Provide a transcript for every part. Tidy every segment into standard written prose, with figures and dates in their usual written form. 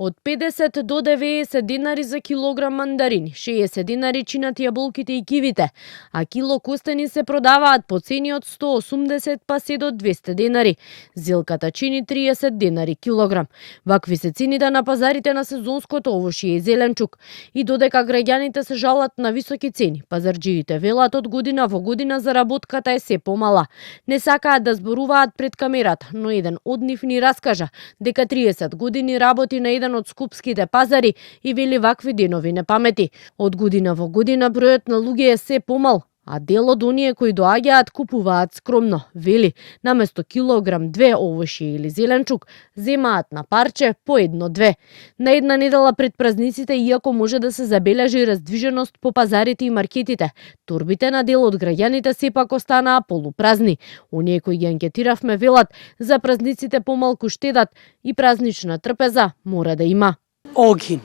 Од 50 до 90 денари за килограм мандарини, 60 денари чинат јаболките и кивите, а кило костени се продаваат по цени од 180 па се до 200 денари. Зилката чини 30 денари килограм. Вакви се цените на пазарите на сезонското овошје и зеленчук. И додека граѓаните се жалат на високи цени, пазарџиите велат од година во година заработката е се помала. Не сакаат да зборуваат пред камерата, но еден од нив ни раскажа дека 30 години работи на еден од скопските пазари и вели вакви денови не памети. Од година во година бројот на луѓе е се помал, а дел од оние кои доаѓаат купуваат скромно. Вели, наместо килограм 2 овошје или зеленчук, земаат на парче по 1-2. На една недела пред празниците, иако може да се забележи раздвиженост по пазарите и маркетите, торбите на дел од граѓаните сепак останаа полупразни. Оние кои ги анкетиравме велат, за празниците помалку штедат и празнична трпеза мора да има. Огин,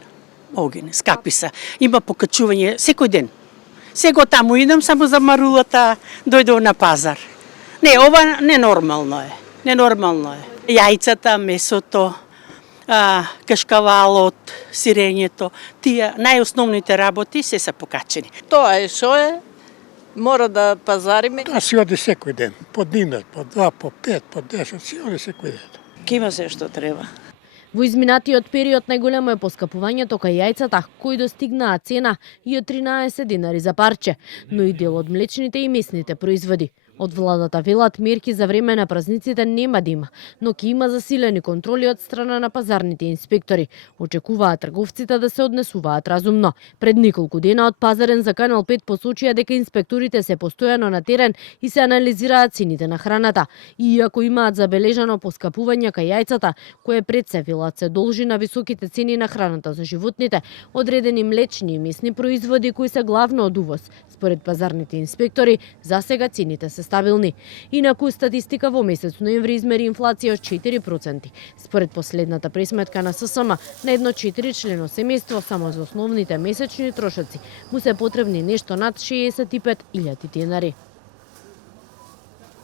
скапи се. Има покачување секој ден. Сега таму идам само за марулата, дојдов на пазар. Не, ова ненормално е. Ненормално е. Јајцата, месото, кашкавалот, сирењето, тие најосновните работи се покачени. Тоа е шо е, мора да пазариме. Тоа си оди секој ден, по динар, по 2, по 5, по 10, си оди секој ден. Ке има се што треба. Во изминатиот период најголемо е поскапувањето кај јајцата, кои достигнаа цена и од 13 денари за парче, но и дел од млечните и месните производи. Од владата велат мерки за време на празниците нема да има, но ќе има засилени контроли од страна на пазарните инспектори. Очекуваат трговците да се однесуваат разумно. Пред неколку дена од Пазарен за Канал 5 посочија дека инспекторите се постојано на терен и се анализираат цените на храната. И иако имаат забележано поскапување кај јајцата, кое пред се велат се должи на високите цени на храната за животните, одредени млечни и месни производи кои се главно од увоз. Според пазарните инспектори, засега цените се стабилни. Инаку статистика во месец ноември измери инфлација од 4%. Според последната пресметка на ССМ, на едно 4-члено семејство само за основните месечни трошоци му се потребни нешто над 65.000 денари.